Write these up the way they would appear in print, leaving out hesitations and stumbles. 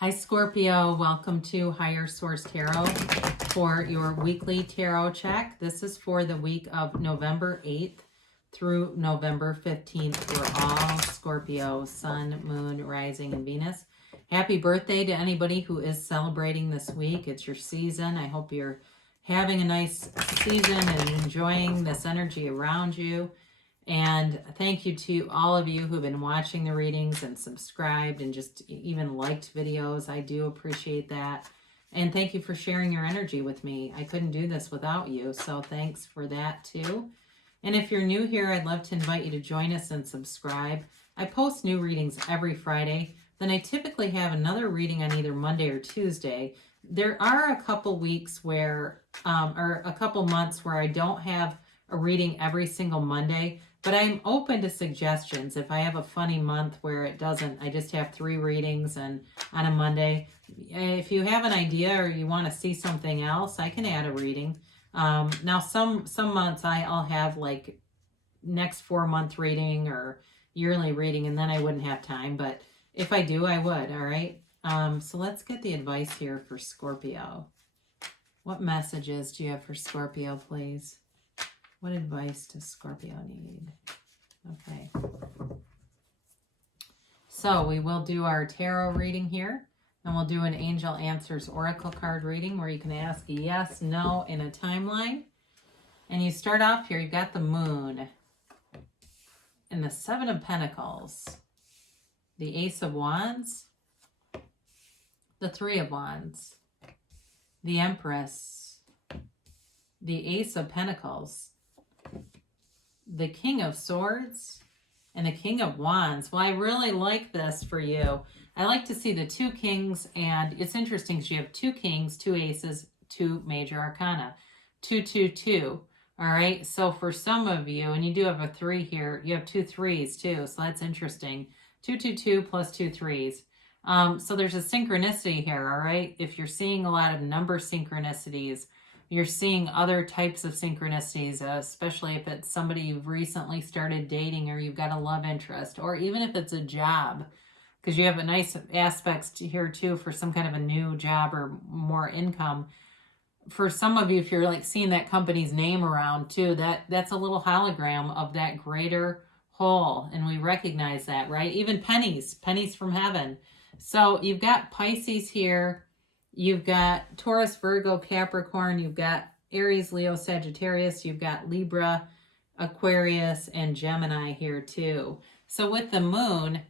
Hi Scorpio, welcome to Higher Source Tarot for your weekly tarot check. This is for the week of November 8th through November 15th for all Scorpio, Sun, Moon, Rising, and Venus. Happy birthday to anybody who is celebrating this week. It's your season. I hope you're having a nice season and enjoying this energy around you. And thank you to all of you who've been watching the readings and subscribed and just even liked videos. I do appreciate that. And thank you for sharing your energy with me. I couldn't do this without you, so thanks for that too. And if you're new here, I'd love to invite you to join us and subscribe. I post new readings every Friday. Then I typically have another reading on either Monday or Tuesday. There are a couple weeks where, or a couple months where I don't have a reading every single Monday. But I'm open to suggestions. If I have a funny month where it doesn't, I just have 3 readings and on a Monday. If you have an idea or you want to see something else, I can add a reading. Now some months I'll have like next 4-month reading or yearly reading, and then I wouldn't have time. But if I do, I would. All right. So let's get the advice here for Scorpio. What messages do you have for Scorpio, please? What advice does Scorpio need? Okay. So we will do our tarot reading here, and we'll do an Angel Answers Oracle card reading where you can ask yes, no in a timeline. And you start off here, you've got the Moon and the 7 of Pentacles, the Ace of Wands, the 3 of Wands, the Empress, the Ace of Pentacles, the King of Swords, and the King of Wands. Well, I really like this for you. I like to see the 2 kings, and it's interesting because you have 2 kings, 2 aces, 2 major arcana. 2, 2, 2. All right, so for some of you, and you do have a 3 here, you have 2 3s too, so that's interesting. 2, 2, 2 plus 2 3s. So there's a synchronicity here, all right? If you're seeing a lot of number synchronicities, you're seeing other types of synchronicities, especially if it's somebody you've recently started dating or you've got a love interest, or even if it's a job, because you have a nice aspects here too for some kind of a new job or more income. For some of you, if you're like seeing that company's name around too, that's a little hologram of that greater whole, and we recognize that, right? Even pennies from heaven. So you've got Pisces here. You've got Taurus, Virgo, Capricorn. You've got Aries, Leo, Sagittarius. You've got Libra, Aquarius, and Gemini here too. So with the Moon,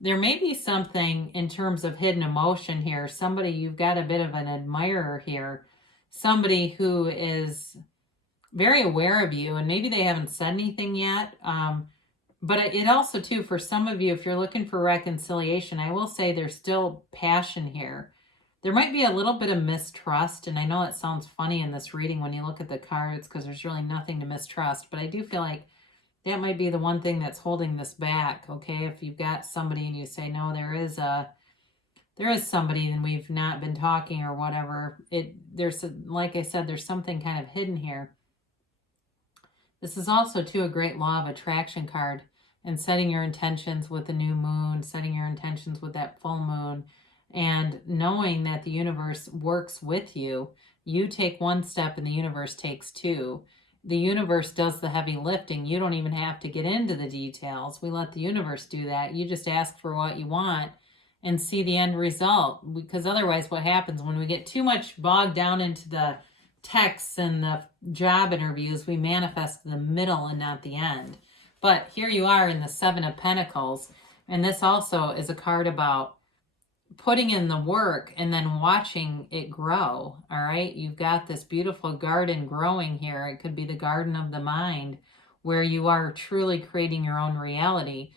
there may be something in terms of hidden emotion here. Somebody, you've got a bit of an admirer here. Somebody who is very aware of you, and maybe they haven't said anything yet. But it also too, for some of you, if you're looking for reconciliation, I will say there's still passion here. There might be a little bit of mistrust, and I know it sounds funny in this reading when you look at the cards because there's really nothing to mistrust, but I do feel like that might be the one thing that's holding this back, okay? If you've got somebody and you say, no, there is somebody and we've not been talking or whatever, like I said, there's something kind of hidden here. This is also, too, a great law of attraction card, and setting your intentions with the new moon, setting your intentions with that full moon, and knowing that the universe works with you. You take 1 step and the universe takes 2. The universe does the heavy lifting. You don't even have to get into the details. We let the universe do that. You just ask for what you want and see the end result. Because otherwise what happens when we get too much bogged down into the texts and the job interviews, we manifest the middle and not the end. But here you are in the 7 of Pentacles. And this also is a card about putting in the work and then watching it grow. All right. You've got this beautiful garden growing here. It could be the garden of the mind where you are truly creating your own reality.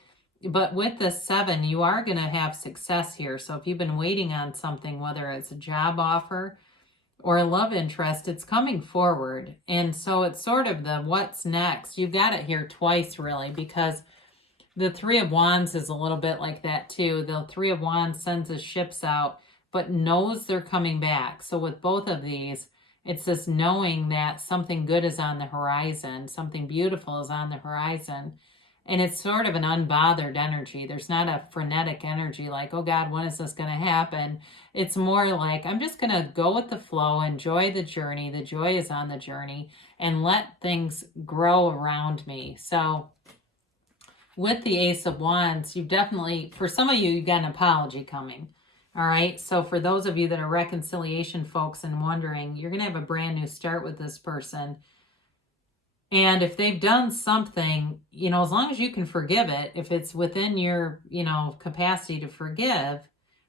But with the 7, you are going to have success here. So if you've been waiting on something, whether it's a job offer or a love interest, it's coming forward. And so it's sort of the what's next. You've got it here twice really, because the 3 of Wands is a little bit like that too. The 3 of Wands sends his ships out, but knows they're coming back. So with both of these, it's this knowing that something good is on the horizon, something beautiful is on the horizon. And it's sort of an unbothered energy. There's not a frenetic energy like, oh God, when is this going to happen? It's more like, I'm just going to go with the flow, enjoy the journey. The joy is on the journey, and let things grow around me. So with the Ace of Wands, you've definitely, for some of you, you've got an apology coming. All right. So for those of you that are reconciliation folks and wondering, you're going to have a brand new start with this person. And if they've done something, you know, as long as you can forgive it, if it's within your, you know, capacity to forgive,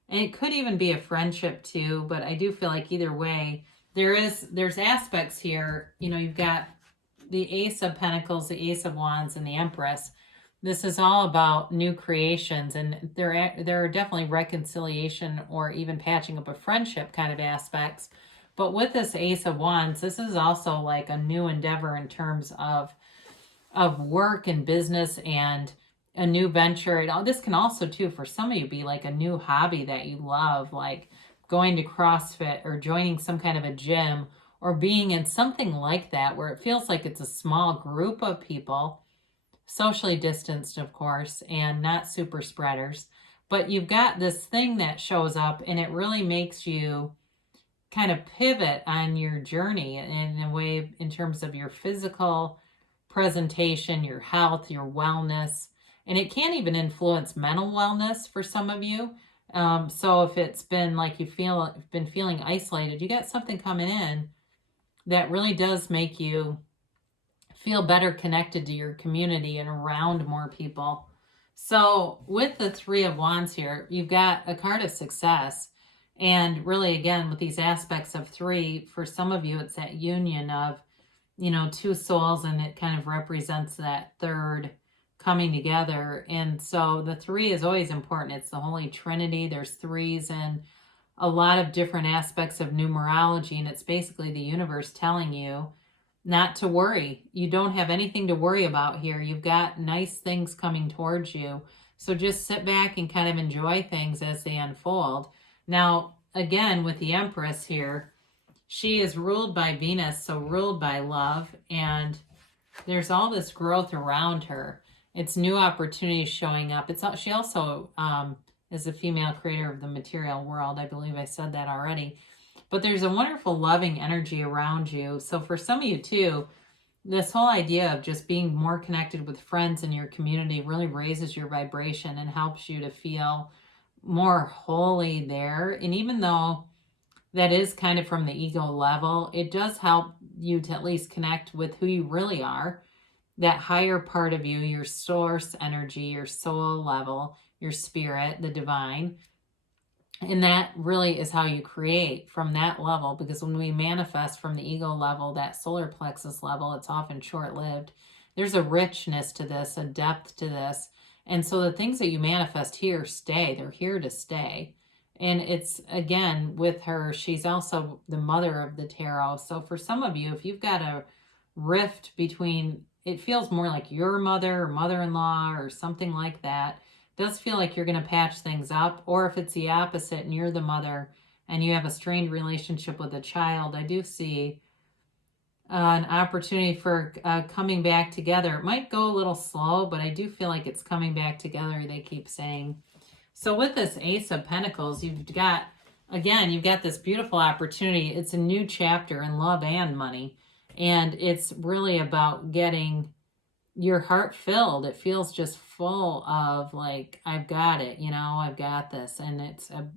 and it could even be a friendship too, but I do feel like either way, there's aspects here. You know, you've got the Ace of Pentacles, the Ace of Wands, and the Empress. This is all about new creations, and there are definitely reconciliation or even patching up a friendship kind of aspects. But with this Ace of Wands, this is also like a new endeavor in terms of work and business and a new venture. This can also, too, for some of you, be like a new hobby that you love, like going to CrossFit or joining some kind of a gym or being in something like that where it feels like it's a small group of people, socially distanced, of course, and not super spreaders. But you've got this thing that shows up, and it really makes you kind of pivot on your journey in a way in terms of your physical presentation, your health, your wellness, and it can even influence mental wellness for some of you. So if it's been like you've been feeling isolated, you got something coming in that really does make you feel better connected to your community and around more people. So with the Three of Wands here, you've got a card of success. And really, again, with these aspects of three, for some of you, it's that union of, you know, two souls, and it kind of represents that third coming together. And so the three is always important. It's the Holy Trinity. There's threes in a lot of different aspects of numerology, and it's basically the universe telling you not to worry. You don't have anything to worry about here. You've got nice things coming towards you. So just sit back and kind of enjoy things as they unfold. Now, again, with the Empress here, she is ruled by Venus, so ruled by love, and there's all this growth around her. It's new opportunities showing up. She also is a female creator of the material world. I believe I said that already. But there's a wonderful loving energy around you. So for some of you too, this whole idea of just being more connected with friends in your community really raises your vibration and helps you to feel more wholly there. And even though that is kind of from the ego level, it does help you to at least connect with who you really are, that higher part of you, your source energy, your soul level, your spirit, the divine. And that really is how you create from that level, because when we manifest from the ego level, that solar plexus level, it's often short-lived. There's a richness to this, a depth to this. And so the things that you manifest here stay. They're here to stay. And it's, again, with her, she's also the mother of the tarot. So for some of you, if you've got a rift between, it feels more like your mother or mother-in-law or something like that, it does feel like you're going to patch things up. Or if it's the opposite and you're the mother and you have a strained relationship with a child, I do see an opportunity for coming back together. It might go a little slow, but I do feel like it's coming back together, they keep saying. So with this Ace of Pentacles, you've got this beautiful opportunity. It's a new chapter in love and money. And it's really about getting your heart filled. It feels just full of like, I've got it, I've got this. And it's a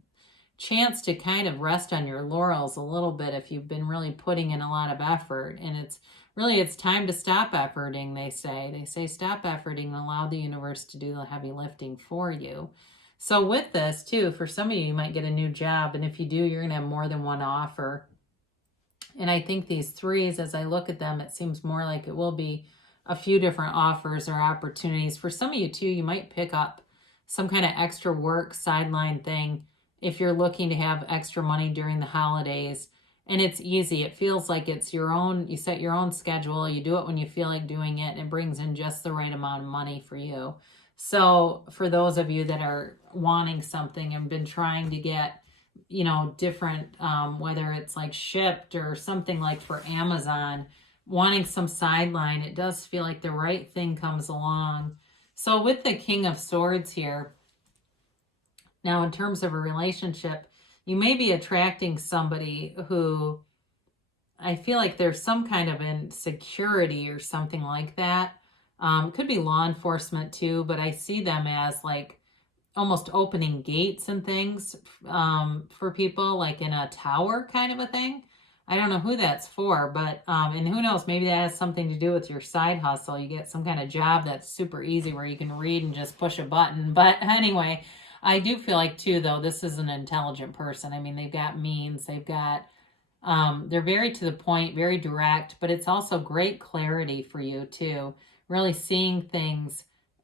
chance to kind of rest on your laurels a little bit if you've been really putting in a lot of effort. And it's time to stop efforting, they say. They say stop efforting and allow the universe to do the heavy lifting for you. So with this too, for some of you, you might get a new job. And if you do, you're going to have more than one offer. And I think these threes, as I look at them, it seems more like it will be a few different offers or opportunities. For some of you too, you might pick up some kind of extra work sideline thing if you're looking to have extra money during the holidays. And it's easy. It feels like it's your own, you set your own schedule. You do it when you feel like doing it, and it brings in just the right amount of money for you. So for those of you that are wanting something and been trying to get, different, whether it's like shipped or something like for Amazon, wanting some sideline, it does feel like the right thing comes along. So with the King of Swords here, now in terms of a relationship, you may be attracting somebody who, I feel like there's some kind of insecurity or something like that. Could be law enforcement too, but I see them as like almost opening gates and things for people, like in a tower kind of a thing. I don't know who that's for, but and who knows, maybe that has something to do with your side hustle. You get some kind of job that's super easy where you can read and just push a button. But anyway, I do feel like too, though, this is an intelligent person. I mean, they've got means, they've got they're very to the point, very direct, but it's also great clarity for you too. Really seeing things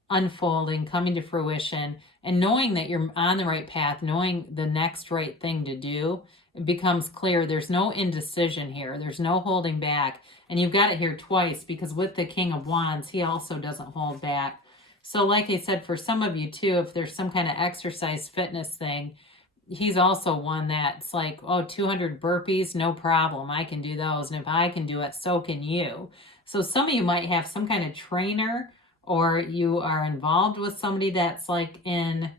unfolding, coming to fruition, and knowing that you're on the right path, knowing the next right thing to do, it becomes clear. There's no indecision here. There's no holding back. And you've got it here twice because with the King of Wands, he also doesn't hold back. So like I said, for some of you too, if there's some kind of exercise fitness thing, he's also one that's like, oh, 200 burpees, no problem. I can do those. And if I can do it, so can you. So some of you might have some kind of trainer, or you are involved with somebody that's like in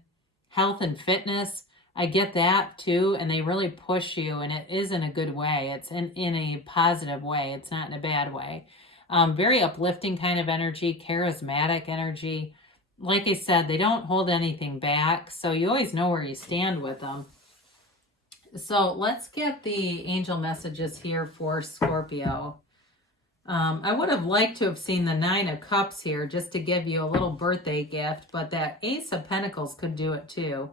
health and fitness. I get that too. And they really push you, and it is in a good way. It's in a positive way. It's not in a bad way. Very uplifting kind of energy, charismatic energy. Like I said, they don't hold anything back, so you always know where you stand with them. So let's get the angel messages here for Scorpio. I would have liked to have seen the 9 of Cups here just to give you a little birthday gift, but that Ace of Pentacles could do it too.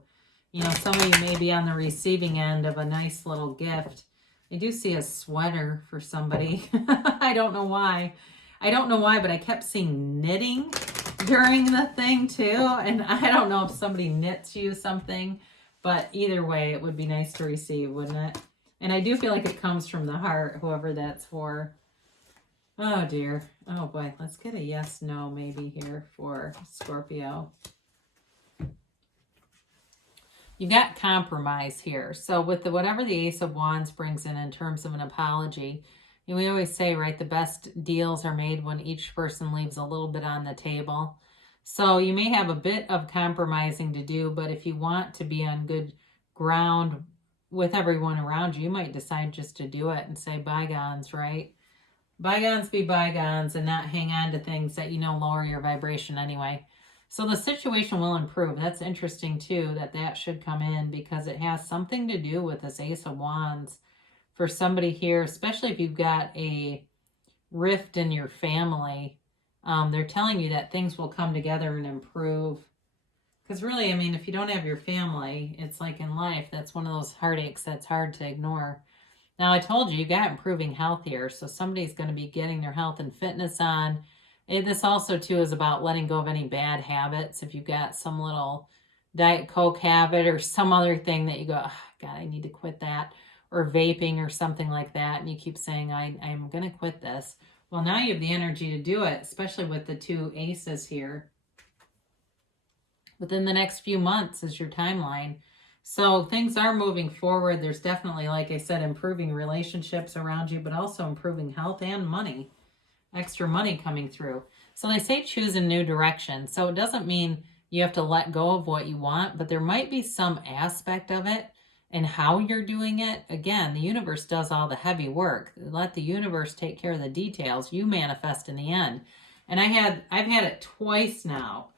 You know, some of you may be on the receiving end of a nice little gift. I do see a sweater for somebody. I don't know why. But I kept seeing knitting during the thing too, and I don't know if somebody knits you something, but either way, it would be nice to receive, wouldn't it? And I do feel like it comes from the heart, whoever that's for. Oh dear. Oh boy. Let's get a yes, no maybe here for Scorpio. You got compromise here. So with whatever the Ace of Wands brings in terms of an apology, we always say, right, the best deals are made when each person leaves a little bit on the table. So you may have a bit of compromising to do, but if you want to be on good ground with everyone around you, you might decide just to do it and say bygones, right? Bygones be bygones, and not hang on to things that you know lower your vibration anyway. So the situation will improve. That's interesting too, that should come in because it has something to do with this Ace of Wands. For somebody here, especially if you've got a rift in your family, they're telling you that things will come together and improve. Because really, I mean, if you don't have your family, it's like in life, that's one of those heartaches that's hard to ignore. Now, I told you, you got improving health here, so somebody's going to be getting their health and fitness on. And this also, too, is about letting go of any bad habits. If you've got some little Diet Coke habit or some other thing that you go, oh, God, I need to quit that, or vaping or something like that, and you keep saying, I'm going to quit this. Well, now you have the energy to do it, especially with the 2 aces here. Within the next few months is your timeline. So things are moving forward. There's definitely, like I said, improving relationships around you, but also improving health and money. Extra money coming through. So they say choose a new direction. So it doesn't mean you have to let go of what you want, but there might be some aspect of it and how you're doing it. Again, the universe does all the heavy work. Let the universe take care of the details. You manifest in the end. And I've had it twice now.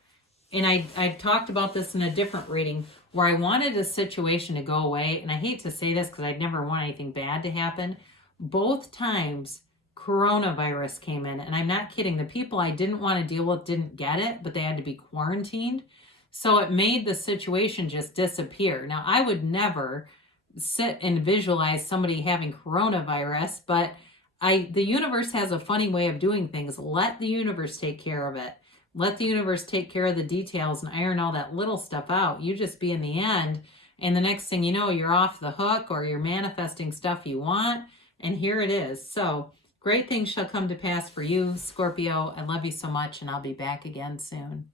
And I talked about this in a different reading where I wanted a situation to go away. And I hate to say this because I'd never want anything bad to happen. Both times coronavirus came in, and I'm not kidding. The people I didn't want to deal with didn't get it, but they had to be quarantined. So it made the situation just disappear. Now, I would never sit and visualize somebody having coronavirus, but the universe has a funny way of doing things. Let the universe take care of it. Let the universe take care of the details and iron all that little stuff out. You just be in the end, and the next thing you know, you're off the hook, or you're manifesting stuff you want, and here it is. So great things shall come to pass for you, Scorpio. I love you so much, and I'll be back again soon.